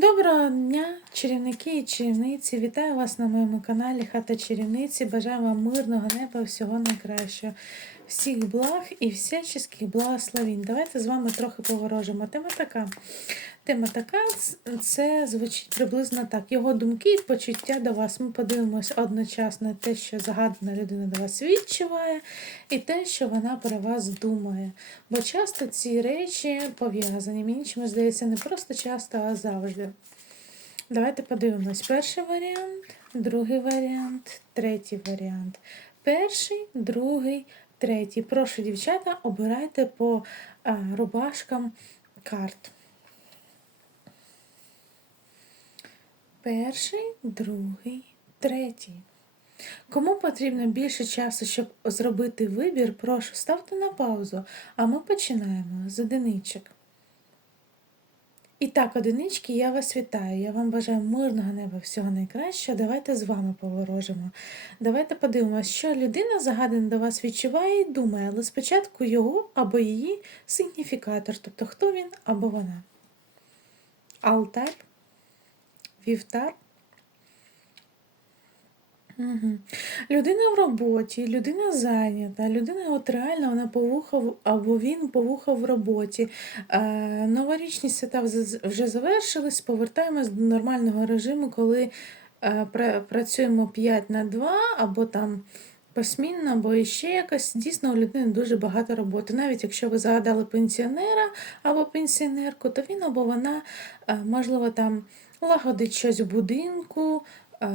Доброго дня, чарівники і чарівниці. Вітаю вас на моєму каналі Хата Чарівниці. Бажаю вам мирного неба, всього найкращого, всіх благ і всяческих благословінь. Давайте з вами трохи поворожимо. Тема така. Тема така це звучить приблизно так. Його думки і почуття до вас. Ми подивимось одночасно те, що загадана людина до вас відчуває, і те, що вона про вас думає. Бо часто ці речі пов'язані. Мені чомусь здається, не просто часто, а завжди. Давайте подивимось. Перший варіант, другий варіант, третій варіант. Перший, другий, третій. Прошу, дівчата, обирайте по рубашкам карт. Перший, другий, третій. Кому потрібно більше часу, щоб зробити вибір, прошу ставте на паузу, а ми починаємо з одиничок. І так, одинички, я вас вітаю. Я вам бажаю мирного неба, всього найкращого. Давайте з вами поворожимо. Давайте подивимося, що людина загадана до вас відчуває і думає, але спочатку його або її сигніфікатор, тобто хто він або вона. Алтар, вівтар. Угу. Людина в роботі, людина зайнята, людина от реально вона повуха в- або він повуха в роботі. Е, новорічні свята вже завершились, повертаємось до нормального режиму, коли е, працюємо 5 на 2 або там посмінно, або іще якось. Дійсно, у людини дуже багато роботи. Навіть якщо ви загадали пенсіонера або пенсіонерку, то він або вона, е, можливо, там лагодить щось в будинку е,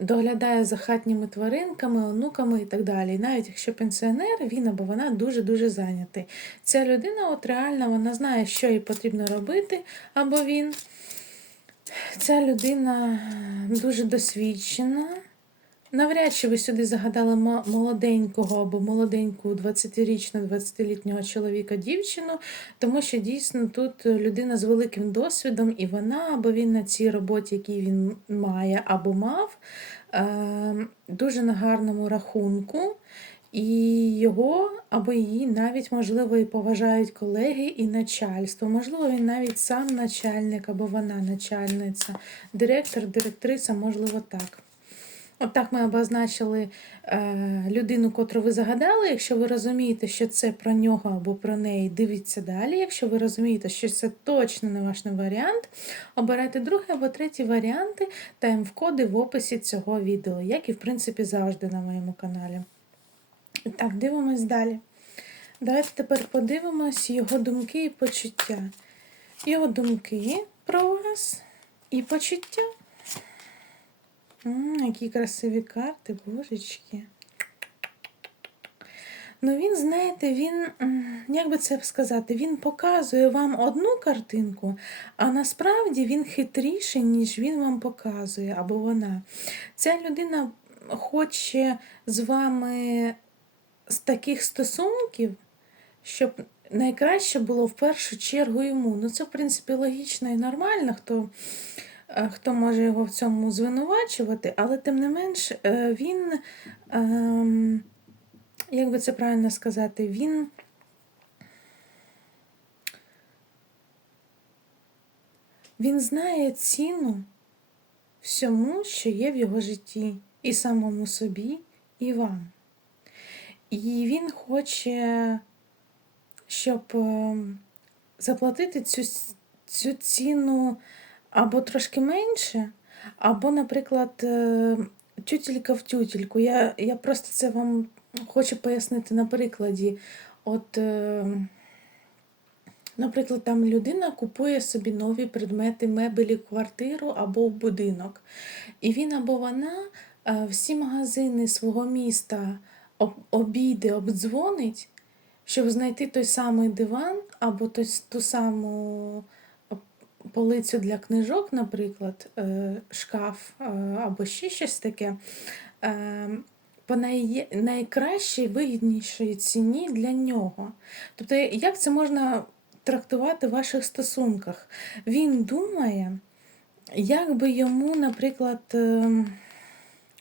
доглядає за хатніми тваринками, онуками і так далі. І навіть якщо пенсіонер, він або вона дуже-дуже зайнятий. Ця людина, от реально, вона знає, що їй потрібно робити, або він. Ця людина дуже досвідчена. Навряд чи ви сюди загадали молоденького або молоденьку 20-річного, 20-літнього чоловіка дівчину, тому що дійсно тут людина з великим досвідом, і вона або він на цій роботі, який він має або мав, е, дуже на гарному рахунку. І його або її навіть, можливо, і поважають колеги і начальство. Можливо, він навіть сам начальник або вона начальниця, директор, директриця, можливо, так. От так ми обозначили е, людину, котру ви загадали. Якщо ви розумієте, що це про нього або про неї, дивіться далі. Якщо ви розумієте, що це точно не ваш варіант, обирайте другий або третій варіанти та м-коди в описі цього відео, як і в принципі завжди на моєму каналі. Так, дивимось далі. Давайте тепер подивимось його думки і почуття. Його думки про вас і почуття. М, які красиві карти, божечки. Ну, він, знаєте, він, як би це сказати, він показує вам одну картинку, а насправді він хитріший, ніж він вам показує, або вона. Ця людина хоче з вами з таких стосунків, щоб найкраще було в першу чергу йому. Ну, це, в принципі, логічно і нормально, хто, хто може його в цьому звинувачувати, але тим не менш, е, він, ем, як би це правильно сказати, він. Він знає ціну всьому, що є в його житті, і самому собі, і вам. І він хоче, щоб е, заплатити цю, цю ціну або трошки менше, або, наприклад, е, тютелька в тютельку. Я, я просто це вам хочу пояснити на прикладі. От, е, наприклад, там людина купує собі нові предмети, мебелі, квартиру або будинок. І він або вона е, всі магазини свого міста обійде, обдзвонить, щоб знайти той самий диван або ту саму полицю для книжок, наприклад, е, шкаф е, або ще щось таке. е, По найкращій, вигіднішій ціні для нього. Тобто, як це можна трактувати в ваших стосунках? Він думає, як би йому, наприклад,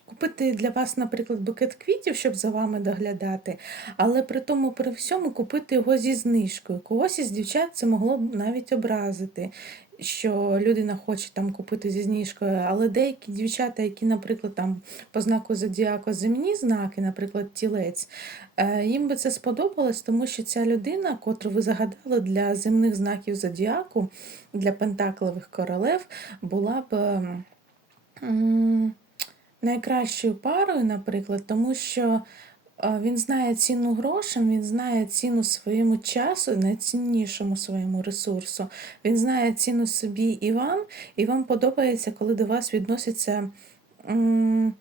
купити для вас, наприклад, букет квітів, щоб за вами доглядати, але при тому при всьому купити його зі знижкою. Когось із дівчат це могло б навіть образити. Що людина хоче там купити зі знижкою, але деякі дівчата, які, наприклад, там по знаку зодіаку земні знаки, наприклад, тілець, е, їм би це сподобалось, тому що ця людина, котру ви загадали для земних знаків зодіаку, для пентаклових королев, була б. найкращою парою, наприклад, тому що він знає ціну грошам, він знає ціну своєму часу, найціннішому своєму ресурсу. Він знає ціну собі і вам, і вам подобається, коли до вас відносяться е,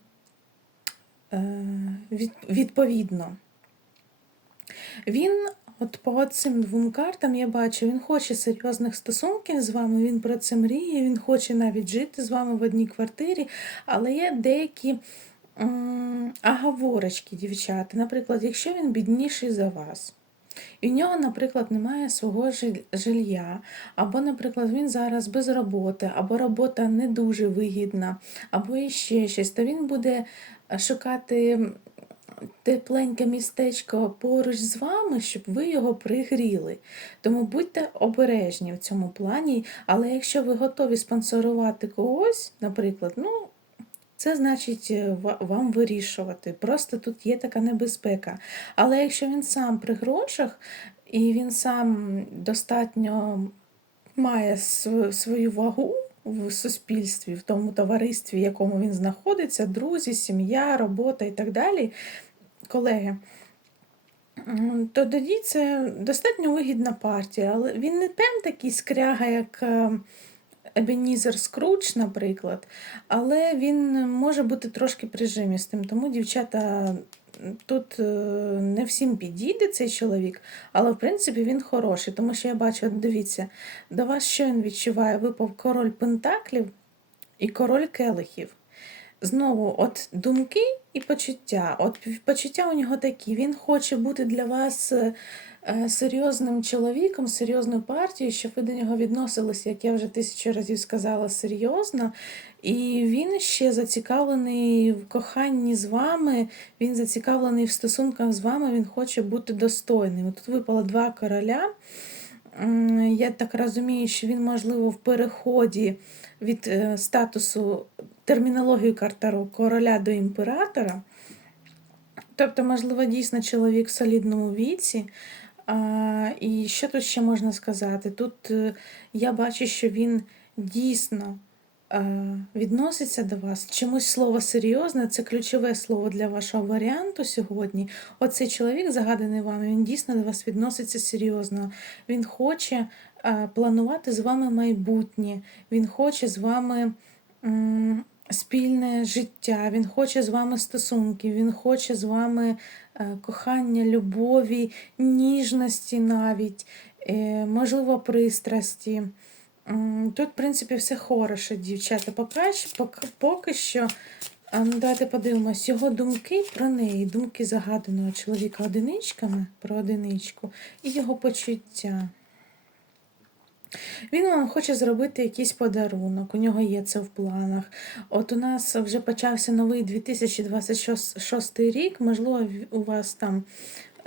від, відповідно. Він, от по цим двом картам я бачу, він хоче серйозних стосунків з вами, він про це мріє, він хоче навіть жити з вами в одній квартирі, але є деякі аговорочки, дівчата. Наприклад, якщо він бідніший за вас. І в нього, наприклад, немає свого жилья, або, наприклад, він зараз без роботи, або робота не дуже вигідна, або іще щось, то він буде е, шукати тепленьке містечко поруч з вами, щоб ви його пригріли. Тому будьте обережні в цьому плані. Але якщо ви готові спонсорувати когось, наприклад, ну. Це значить е, вам вирішувати. Просто тут є така небезпека. Але якщо він сам при грошах і він сам достатньо має свою вагу в суспільстві, в тому товаристві, в якому він знаходиться, друзі, сім'я, робота і так далі, колеги, то тоді це достатньо вигідна партія. Але він не прям такий скряга, як е, Ебенізер Скрудж, наприклад, але він може бути трошки прижимістим. Тому, дівчата, тут е, не всім підійде цей чоловік, але в принципі він хороший. Тому що я бачу, дивіться, до вас що він відчуває? Випав король пентаклів і король келихів. Знову, от думки і почуття. От почуття у нього такі. Він хоче бути для вас е, серйозним чоловіком, серйозною партією, щоб ви до нього відносилися, як я вже тисячу разів сказала, серйозно. І він ще зацікавлений в коханні з вами, він зацікавлений в стосунках з вами, він хоче бути достойним. Тут випало два короля. Я так розумію, що він, можливо, в переході від е, статусу термінології картару короля до імператора. Тобто, можливо, дійсно чоловік в солідному віці. А, і що тут ще можна сказати? Тут е, я бачу, що він дійсно е, відноситься до вас. Чомусь слово серйозне це ключове слово для вашого варіанту сьогодні. Оцей чоловік, загаданий вами, він дійсно до вас відноситься серйозно. Він хоче е, планувати з вами майбутнє, він хоче з вами. Спільне життя, він хоче з вами стосунків, він хоче з вами кохання, любові, ніжності навіть, е, можливо, пристрасті. Тут, в принципі, все хороше, дівчата. Поки що, ну, давайте подивимось, його думки про неї, думки загаданого чоловіка одиничками про одиничку і його почуття. Він вам хоче зробити якийсь подарунок, у нього є це в планах. От у нас вже почався новий 2026 рік, можливо, у вас там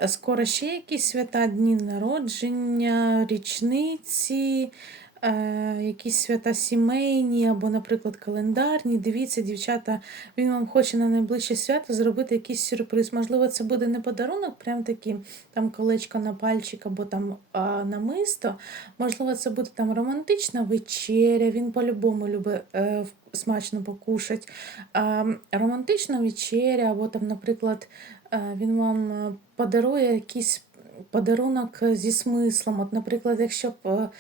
е, скоро ще якісь свята, дні народження, річниці, якісь свята сімейні або, наприклад, календарні. Дивіться, дівчата, він вам хоче на найближче свято зробити якийсь сюрприз. Можливо, це буде не подарунок, прям такі там колечко на пальчик або там намисто. Можливо, це буде там романтична вечеря. Він по-любому любить е, смачно покушать. А, романтична вечеря, або там, наприклад, е, він вам е, подарує якийсь подарунок зі смислом. От, наприклад, якщо б е, е,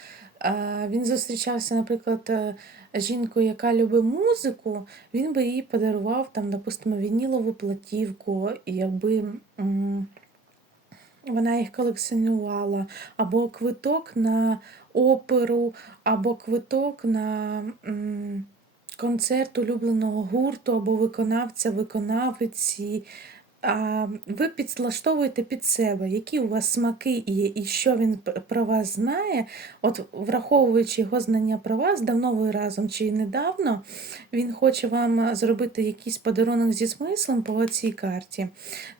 він зустрічався, наприклад, е, жінкою, яка любить музику, він би їй подарував там, допустимо, вінілову платівку, і якби. вона їх колекціонувала, або квиток на оперу, або квиток на концерт улюбленого гурту, або виконавця, виконавиці. Ви підлаштовуєте під себе, які у вас смаки є, і що він про вас знає. От, враховуючи його знання про вас, давно ви разом чи недавно, він хоче вам зробити якийсь подарунок зі смислом по цій карті.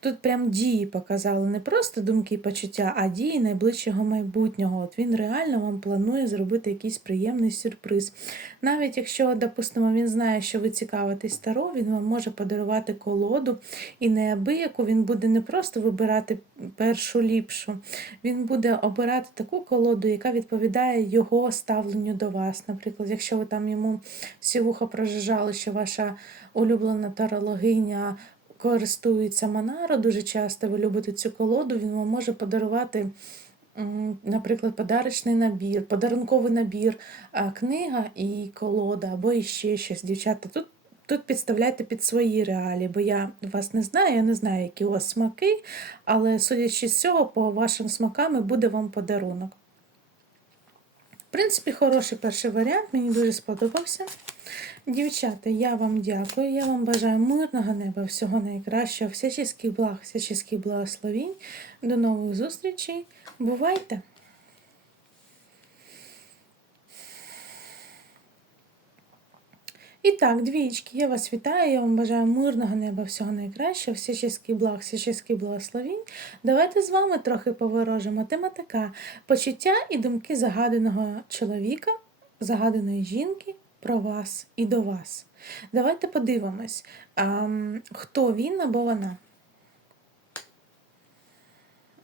Тут прям дії показали, не просто думки і почуття, а дії найближчого майбутнього. От він реально вам планує зробити якийсь приємний сюрприз. Навіть якщо, допустимо, він знає, що ви цікавитесь таро, він вам може подарувати колоду і неабияку він буде не просто вибирати першу ліпшу, він буде обирати таку колоду, яка відповідає його ставленню до вас. Наприклад, якщо ви там йому всі вуха прожижали, що ваша улюблена тарологиня користується Монаро дуже часто, ви любите цю колоду, він вам може подарувати. Наприклад, подарочний набір, подарунковий набір, книга і колода, або іще щось. Дівчата, тут Тут підставляйте під свої реалії, бо я вас не знаю, я не знаю, які у вас смаки, але судячи з цього, по вашим смакам буде вам подарунок. В принципі, хороший перший варіант, мені дуже сподобався. Дівчата, я вам дякую, я вам бажаю мирного неба, всього найкращого, всяческих благ, всяческих благословінь. До нових зустрічей. Бувайте! І так, двічки, я вас вітаю, я вам бажаю мирного неба, всього найкращого, всяческих благ, всяческих благословінь. Давайте з вами трохи поворожимо. Тема така почуття і думки загаданого чоловіка, загаданої жінки про вас і до вас. Давайте подивимось, хто він або вона.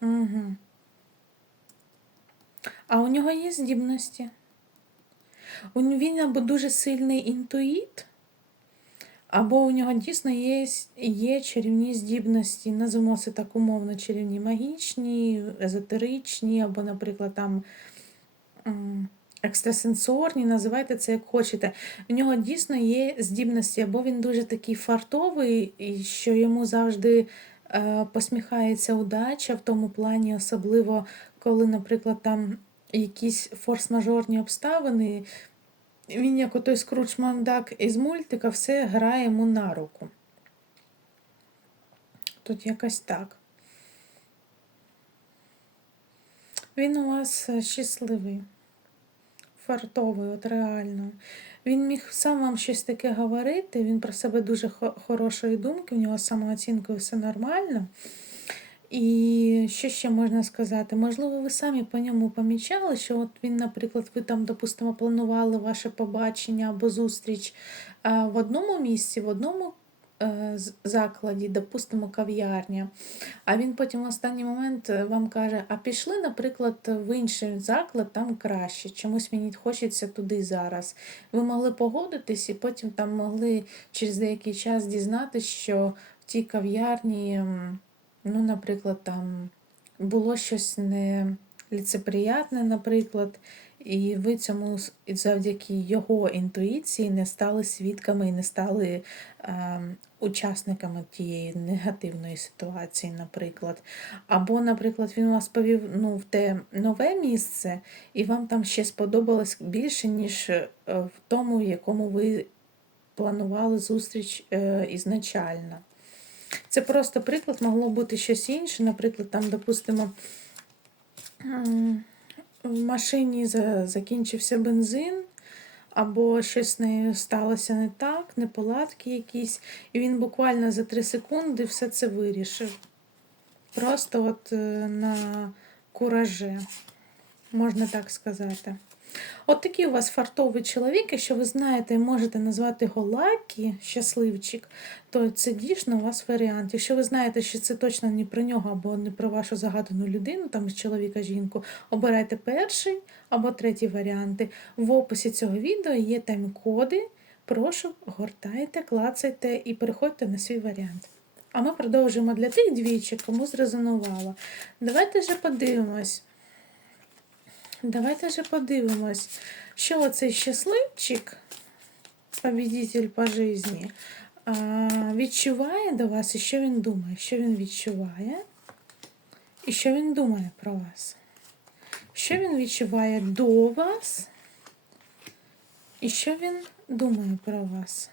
Угу. А у нього є здібності. Він або дуже сильний інтуїт, або у нього дійсно є, є чарівні здібності, називаємо це так умовно чарівні, магічні, езотеричні, або, наприклад, там екстрасенсорні, називайте це як хочете. У нього дійсно є здібності, або він дуже такий фартовий, що йому завжди е, посміхається удача в тому плані, особливо коли, наприклад, там якісь форс-мажорні обставини. Він, як отой Скрудж Мандак із мультика, все грає йому на руку. Тут якось так. Він у вас е, щасливий, фартовий, от реально. Він міг сам вам щось таке говорити, він про себе дуже хорошої думки, в нього самооцінкою все нормально. І що ще можна сказати? Можливо, ви самі по ньому помічали, що от він, наприклад, ви там, допустимо, планували ваше побачення або зустріч в одному місці, в одному е, закладі, допустимо, кав'ярня. А він потім в останній момент е, вам каже: а пішли, наприклад, в інший заклад, там краще. Чомусь мені хочеться туди зараз. Ви могли погодитись, і потім там могли через деякий час дізнатися, що в тій кав'ярні. Ну, наприклад, там було щось не ліцеприятне, наприклад, і ви цьому завдяки його інтуїції не стали свідками і не стали е, учасниками тієї негативної ситуації, наприклад. Або, наприклад, він вас повів ну, в те нове місце, і вам там ще сподобалось більше, ніж е, в тому, в якому ви планували зустріч е, ізначально. Це просто приклад, могло бути щось інше. Наприклад, там, допустимо, в машині закінчився бензин, або щось з нею сталося не так, неполадки якісь, і він буквально за 3 секунди все це вирішив. Просто от е, на кураже, можна так сказати. От такий у вас фартовий чоловік, якщо ви знаєте і можете назвати його Лакі, щасливчик, то це дійсно у вас варіант. Якщо ви знаєте, що це точно не про нього або не про вашу загадану людину, там з чоловіка жінку, обирайте перший або третій варіанти. В описі цього відео є тайм-коди. Прошу, гортайте, клацайте і переходьте на свій варіант. А ми продовжуємо для тих двічі, кому зрезонувало. Давайте вже подивимось. Давайте же подивимось, що оцей щасливчик, побідитель по житті, відчуває до вас і що він думає. Що він відчуває і що він думає про вас. Що він відчуває до вас і що він думає про вас.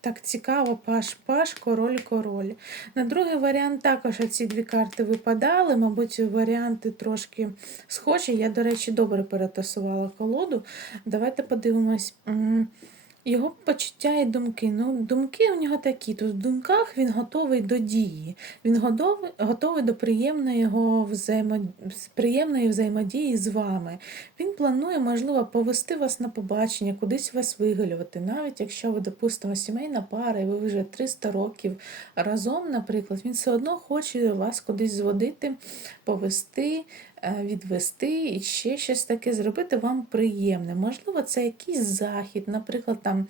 Так цікаво, паш-паш, король-король. На другий варіант також ці дві карти випадали. Мабуть, варіанти трошки схожі. Я, до речі, добре перетасувала колоду. Давайте подивимось. Його почуття і думки. Ну, думки у нього такі. Тут в думках він готовий до дії. Він готовий, готовий до приємної, його взаємо... приємної взаємодії з вами. Він планує, можливо, повести вас на побачення, кудись вас вигулювати. Навіть якщо ви, допустимо, сімейна пара, і ви вже 300 років разом, наприклад, він все одно хоче вас кудись зводити, повести, відвести і ще щось таке зробити вам приємне. Можливо, це якийсь захід, наприклад, там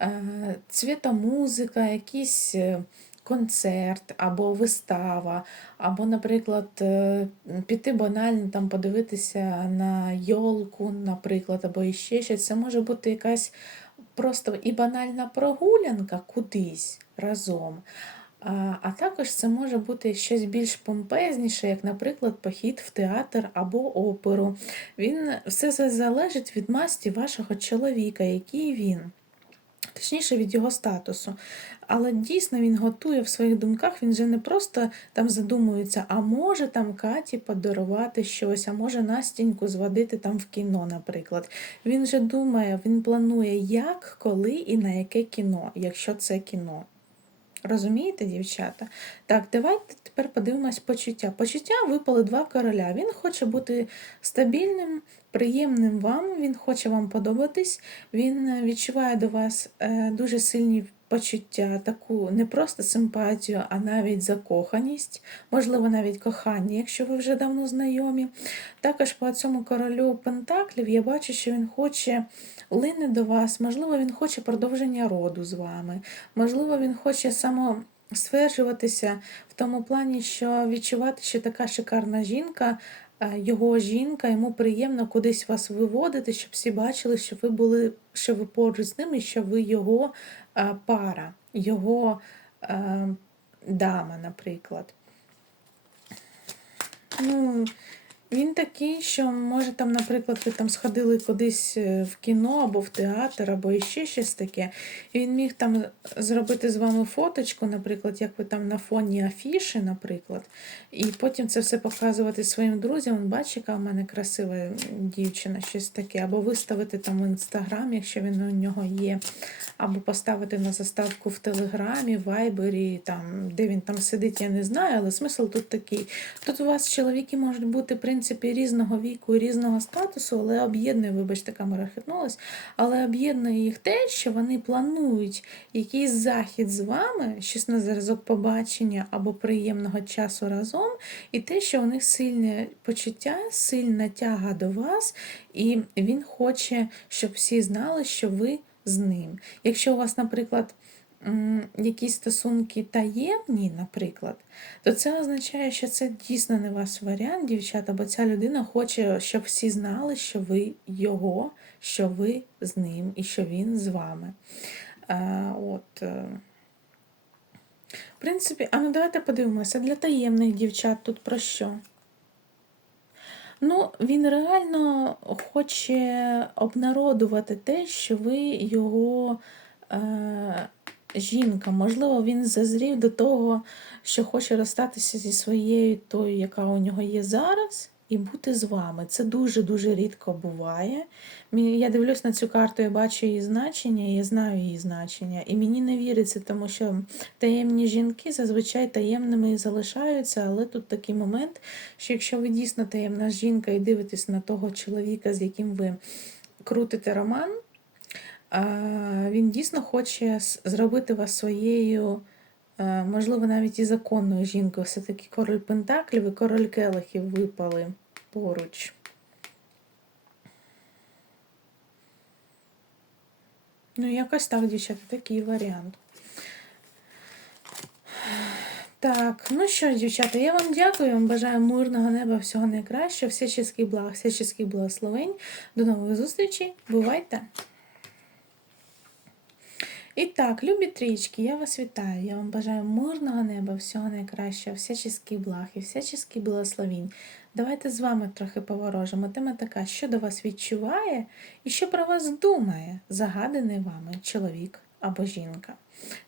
е, цвітомузика, якийсь. е, Концерт або вистава, або, наприклад, е, піти банально там подивитися на йолку, наприклад, або іще щось. Це може бути якась просто і банальна прогулянка кудись разом. А, також це може бути щось більш помпезніше, як, наприклад, похід в театр або оперу. Він все це залежить від масті вашого чоловіка, який він. Точніше від його статусу. Але дійсно він готує в своїх думках, він же не просто там задумується, а може там Каті подарувати щось, а може Настіньку зводити там в кіно, наприклад. Він же думає, він планує, як, коли і на яке кіно, якщо це кіно. Розумієте, дівчата? Так, давайте тепер подивимось почуття. Почуття випали два короля. Він хоче бути стабільним, приємним вам, він хоче вам подобатись, він е, відчуває до вас е, дуже сильні почуття, таку не просто симпатію, а навіть закоханість, можливо, навіть кохання, якщо ви вже давно знайомі. Також по цьому королю Пентаклів я бачу, що він хоче лине до вас, можливо, він хоче продовження роду з вами, можливо, він хоче само. Стверджуватися в тому плані, що відчувати, що така шикарна жінка, е, його жінка, йому приємно кудись вас виводити, щоб всі бачили, що ви були, що ви поруч з ним і що ви його е, пара, його е, дама, наприклад. Ну, він такий, що може там, наприклад, ви там сходили кудись е, в кіно або в театр, або іще щось таке. І він міг там зробити з вами фоточку, наприклад, як ви там на фоні афіші, наприклад, і потім це все показувати своїм друзям. Він бачить, яка в мене красива дівчина, щось таке, або виставити там в інстаграм, якщо він у нього є, або поставити на заставку в Телеграмі, Вайбері, там, де він там сидить, я не знаю, але смисл тут такий. Тут у вас чоловіки можуть бути, в принципі, різного віку і різного статусу, але об'єднує, вибачте, камера хитнулась, але об'єднує їх те, що вони планують якийсь захід з вами, щось на зразок побачення або приємного часу разом, і те, що у них сильне почуття, сильна тяга до вас, і він хоче, щоб всі знали, що ви з ним. Якщо у вас, наприклад, якісь стосунки таємні, наприклад, то це означає, що це дійсно не ваш варіант, дівчата, бо ця людина хоче, щоб всі знали, що ви його, що ви з ним і що він з вами. А, от, е. В принципі, а ну давайте подивимося, для таємних дівчат тут про що? Ну, він реально хоче обнародувати те, що ви його е, жінка. Можливо, він зазрів до того, що хоче розстатися зі своєю тою, яка у нього є зараз, і бути з вами. Це дуже-дуже рідко буває. Я дивлюсь на цю карту, я бачу її значення, і я знаю її значення. І мені не віриться, тому що таємні жінки зазвичай таємними і залишаються, але тут такий момент, що якщо ви дійсно таємна жінка і дивитесь на того чоловіка, з яким ви крутите роман, він дійсно хоче зробити вас своєю, можливо, навіть і законною жінкою. Все-таки король Пентаклів і король Келихів випали поруч. Ну, якось так, дівчата, такий варіант. Так, ну що дівчата, я вам дякую, вам бажаю мирного неба, всього найкращого, всяческих благ, всяческих благословень. До нових зустрічей. Бувайте! І так, любі трічки, я вас вітаю. Я вам бажаю мирного неба, всього найкращого, всяческих благ і всяческих благословень. Давайте з вами трохи поворожимо. Тема така, що до вас відчуває і що про вас думає загаданий вами чоловік або жінка.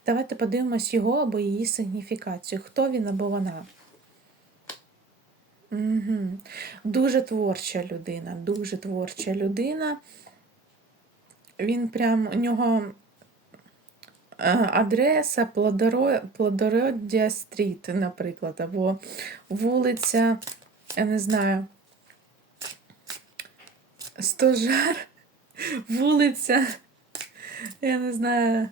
Давайте подивимось його або її сигніфікацію. Хто він або вона? Угу. Дуже творча людина, дуже творча людина. Він прям у нього адреса Плодоро... Плодороддя Стріт, наприклад, або вулиця, я не знаю, Стожар, вулиця, я не знаю,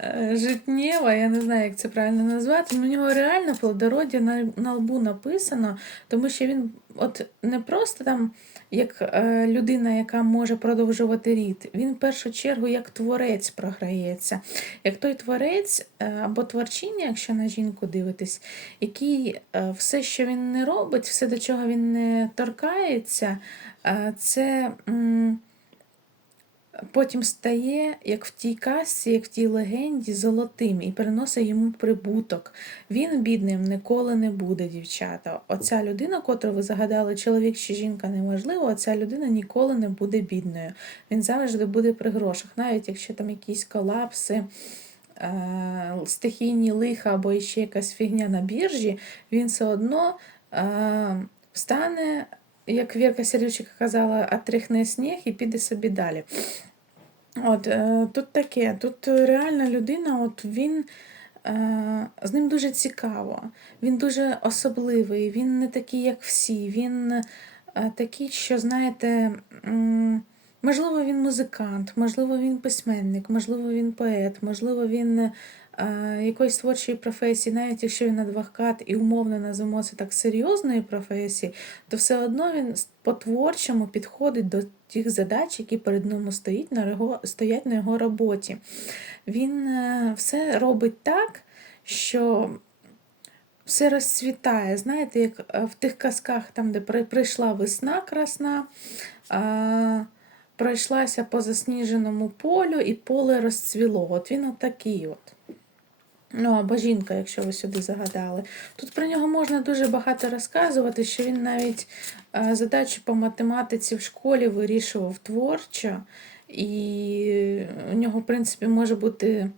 е, Житнєва, я не знаю, як це правильно назвати. У нього реально плодородя на, на лбу написано, тому що він от не просто там як е, людина, яка може продовжувати рід, він в першу чергу як творець програється. Як той творець е, або творчиня, якщо на жінку дивитись, який е, все, що він не робить, все, до чого він не торкається, це. М потім стає, як в тій казці, як в тій легенді, золотим і приносить йому прибуток. Він бідним ніколи не буде, дівчата. Оця людина, котру ви загадали, чоловік чи жінка, неважливо, оця людина ніколи не буде бідною. Він завжди буде при грошах, навіть якщо там якісь колапси. Е, стихійні лиха або ще якась фігня на біржі, він все одно е, встане, як Вірка Сердючка казала, отрихне сніг і піде собі далі. От, е, Тут таке, тут реальна людина, от він е, з ним дуже цікаво, він дуже особливий, він не такий, як всі. Він е, такий, що, знаєте, можливо, він музикант, можливо, він письменник, можливо, він поет, можливо, він якоїсь творчої професії, навіть якщо він адвокат і умовно назвемо це так серйозної професії, то все одно він по-творчому підходить до тих задач, які перед ним стоять на його, стоять на його роботі. Він е, все робить так, що все розцвітає. Знаєте, як е, в тих казках, там, де прийшла весна красна. Пройшлася по засніженому полю, і поле розцвіло. От він отакий от. Ну, або жінка, якщо ви сюди загадали. Тут про нього можна дуже багато розказувати, що він навіть е, задачі по математиці в школі вирішував творчо, і у нього, в принципі, може бути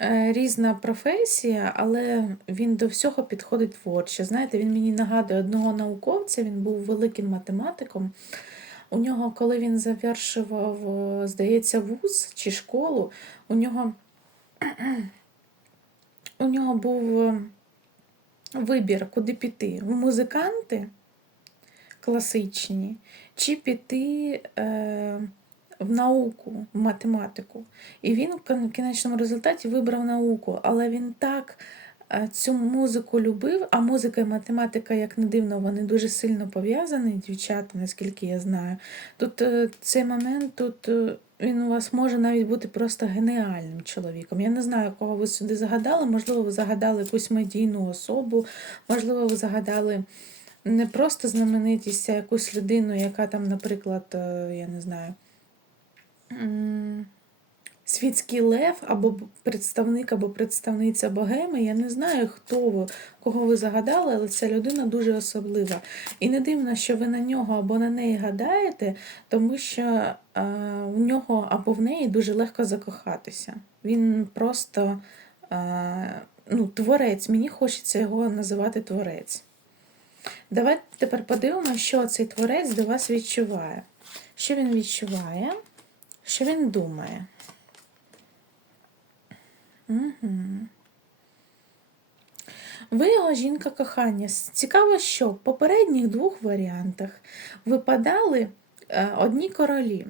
е, різна професія, але він до всього підходить творчо. Знаєте, він мені нагадує одного науковця, він був великим математиком. У нього, коли він завершував, е, здається, вуз чи школу, у нього у нього був е, вибір, куди піти. В музиканти класичні, чи піти е, в науку, в математику. І він в кінечному результаті вибрав науку, але він так. Е, цю музику любив, а музика і математика, як не дивно, вони дуже сильно пов'язані, дівчата, наскільки я знаю. Тут е, цей момент, тут він у вас може навіть бути просто геніальним чоловіком. Я не знаю, кого ви сюди загадали. Можливо, ви загадали якусь медійну особу, можливо, ви загадали не просто знаменитість, а якусь людину, яка там, наприклад, е, я не знаю світський лев або представник, або представниця богеми. Я не знаю, хто ви, кого ви загадали, але ця людина дуже особлива. І не дивно, що ви на нього або на неї гадаєте, тому що а, в нього або в неї дуже легко закохатися. Він просто а, ну, творець, мені хочеться його називати творець. Давайте тепер подивимося, що цей творець до вас відчуває. Що він відчуває, що він думає. Угу. Ви його жінка кохання. Цікаво, що в попередніх двох варіантах випадали е, одні королі.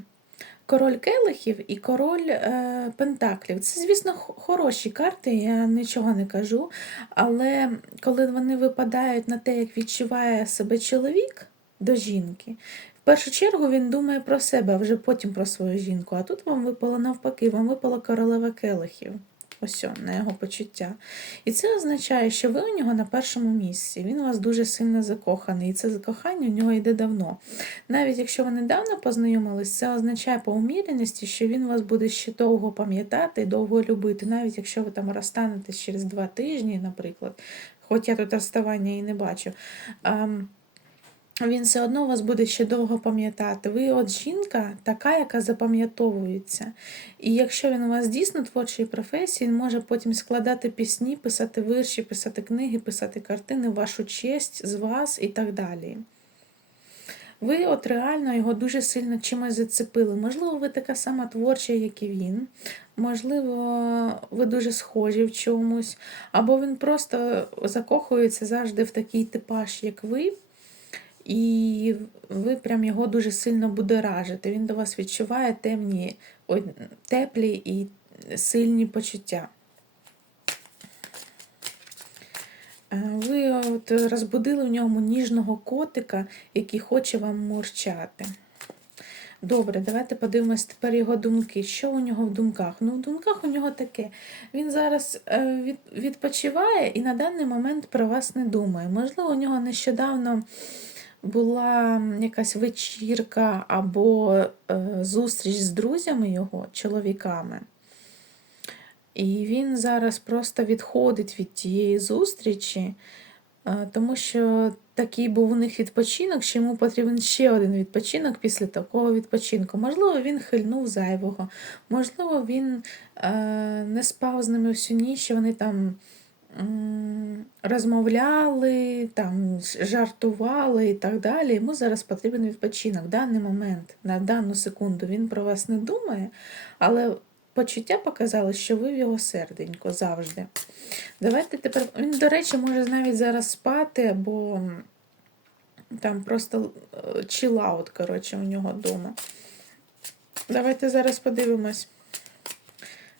Король келихів і король е, Пентаклів. Це, звісно, хороші карти, я нічого не кажу. Але коли вони випадають на те, як відчуває себе чоловік до жінки, в першу чергу він думає про себе, а вже потім про свою жінку. А тут вам випало навпаки, вам випала королева келихів. Ось на його почуття. І це означає, що ви у нього на першому місці. Він у вас дуже сильно закоханий. І це закохання у нього йде давно. Навіть якщо ви недавно познайомились, це означає по уміряності, що він вас буде ще довго пам'ятати і довго любити, навіть якщо ви там розстанетесь через два тижні, наприклад. Хоч я тут розставання і не бачу. Він все одно вас буде ще довго пам'ятати. Ви от жінка така, яка запам'ятовується. І якщо він у вас дійсно творчої професії, він може потім складати пісні, писати вірші, писати книги, писати картини, вашу честь з вас і так далі. Ви от реально його дуже сильно чимось зацепили. Можливо, ви така сама творча, як і він. Можливо, ви дуже схожі в чомусь, або він просто закохується завжди в такий типаж, як ви. І ви прям його дуже сильно будоражите. Він до вас відчуває темні, теплі і сильні почуття. Е, Ви от розбудили в ньому ніжного котика, який хоче вам мурчати. Добре, давайте подивимось тепер його думки. Що у нього в думках? Ну, в думках у нього таке. Він зараз е, відпочиває і на даний момент про вас не думає. Можливо, у нього нещодавно була якась вечірка або е, зустріч з друзями його, чоловіками. І він зараз просто відходить від тієї зустрічі, е, тому що такий був у них відпочинок, що йому потрібен ще один відпочинок після такого відпочинку. Можливо, він хильнув зайвого, можливо, він е, не спав з ними всю ніч, вони там розмовляли, там, жартували і так далі. Йому зараз потрібен відпочинок. В даний момент, на дану секунду, він про вас не думає, але почуття показали, що ви в його серденько завжди. Давайте тепер. Він, до речі, може навіть зараз спати, або там просто чилаут, коротше, у нього вдома. Давайте зараз подивимось.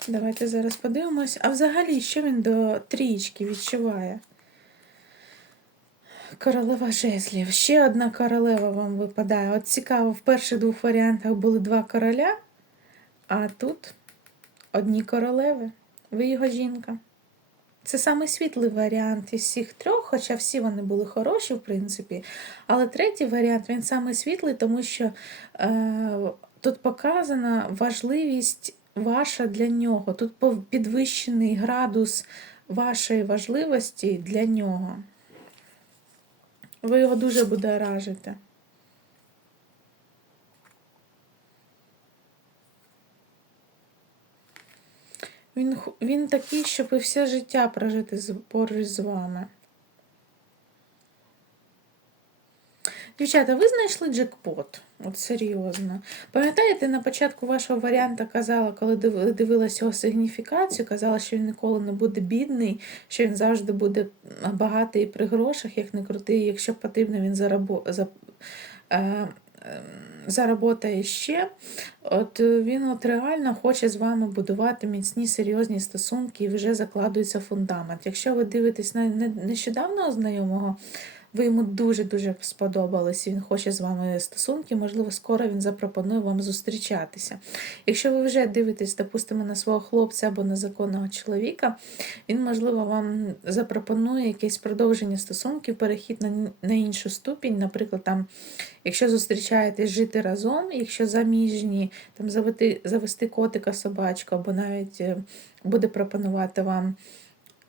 Давайте зараз подивимось. А взагалі, що він до трієчки відчуває? Королева жезлів. Ще одна королева вам випадає. От цікаво, в перших двох варіантах були два короля, а тут одні королеви. Ви його жінка. Це самий світлий варіант із всіх трьох, хоча всі вони були хороші, в принципі. Але третій варіант він самий світлий, тому що е, тут показана важливість ваша для нього. Тут підвищений градус вашої важливості для нього. Ви його дуже будоражите. Він він такий, щоб і все життя прожити поруч з вами. Дівчата, ви знайшли джекпот? От серйозно. Пам'ятаєте, на початку вашого варіанта казала, коли дивилася його сигніфікацію, казала, що він ніколи не буде бідний, що він завжди буде багатий при грошах, як не крутий, якщо потрібно, він зарабо... за... е... заработає ще. От Він от реально хоче з вами будувати міцні серйозні стосунки і вже закладується фундамент. Якщо ви дивитесь на нещодавно знайомого, ви йому дуже-дуже сподобались, він хоче з вами стосунки, можливо, скоро він запропонує вам зустрічатися. Якщо ви вже дивитесь, допустимо, на свого хлопця або на законного чоловіка, він, можливо, вам запропонує якесь продовження стосунків, перехід на на іншу ступінь, наприклад, там, якщо зустрічаєтесь жити разом, якщо заміжні, там завести, завести котика, собачку, або навіть е, буде пропонувати вам.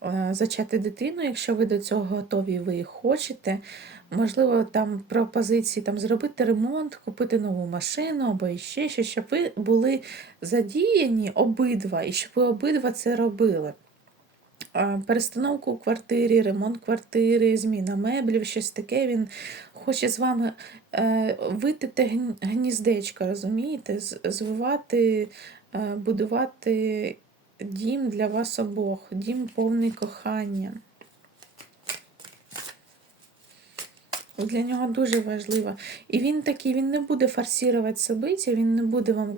Е, зачати дитину, якщо ви до цього готові і ви хочете. Можливо, там пропозиції там, зробити ремонт, купити нову машину або ще щось, щоб ви були задіяні обидва, і щоб ви обидва це робили. Перестановку у квартирі, ремонт квартири, зміна меблів, щось таке. Він хоче з вами е, витити гніздечко, розумієте, звивати, е, будувати дім для вас обох, дім повний кохання. Для нього дуже важливо. І він такий, він не буде форсувати собиття, він не буде вам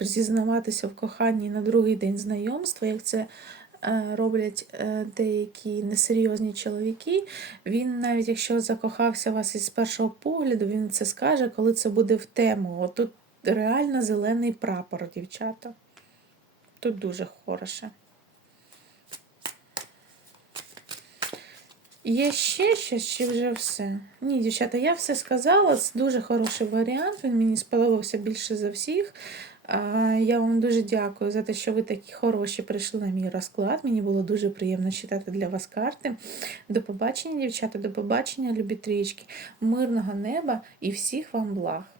зізнаватися в коханні на другий день знайомства, як це е, роблять е, деякі несерйозні чоловіки. Він, навіть якщо закохався вас із першого погляду, він це скаже, коли це буде в тему. От тут реально зелений прапор, дівчата. Тут дуже хороше. Є ще щось, чи вже все? Ні, дівчата, я все сказала. Це дуже хороший варіант. Він мені сподобався більше за всіх. Я вам дуже дякую за те, що ви такі хороші прийшли на мій розклад. Мені було дуже приємно читати для вас карти. До побачення, дівчата, до побачення, любі трічки, мирного неба і всіх вам благ.